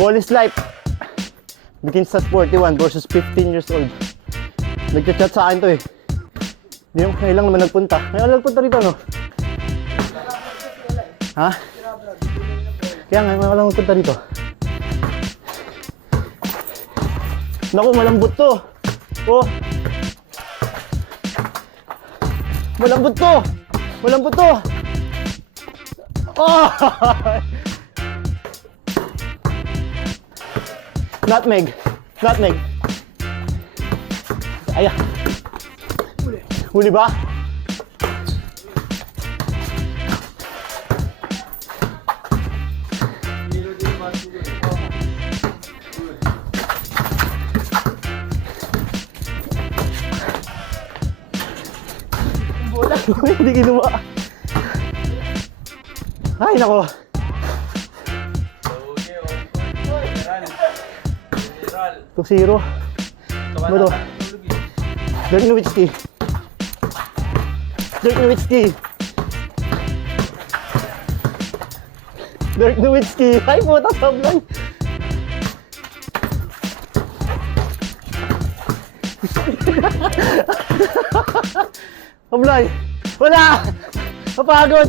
Ball is life. Begins at 41 versus 15 years old. Nagchat-chat sa akin to eh. Ngayon lang naman nagpunta. Ngayon lang nagpunta rito, no? Ha? Kaya ngayon lang nagpunta rito. Naku, malambot to. Oh. Malambot to. Malambot to. Oh! Nutmeg. Nutmeg. Ayan. Huli ba? Hindi kinuha. Ay, nako. 2-0. Ano to? Dirk Nowitzki. Dirk Nowitzki. Dirk Nowitzki. Ay, puta, sablay. Sablay. Wala! Napagod!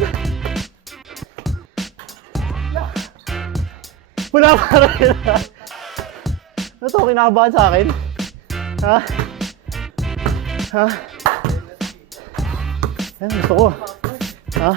Wala pa rin. Ano to? Kinakabahan sa akin? Ha? Ha? Yan, gusto ko. Ha?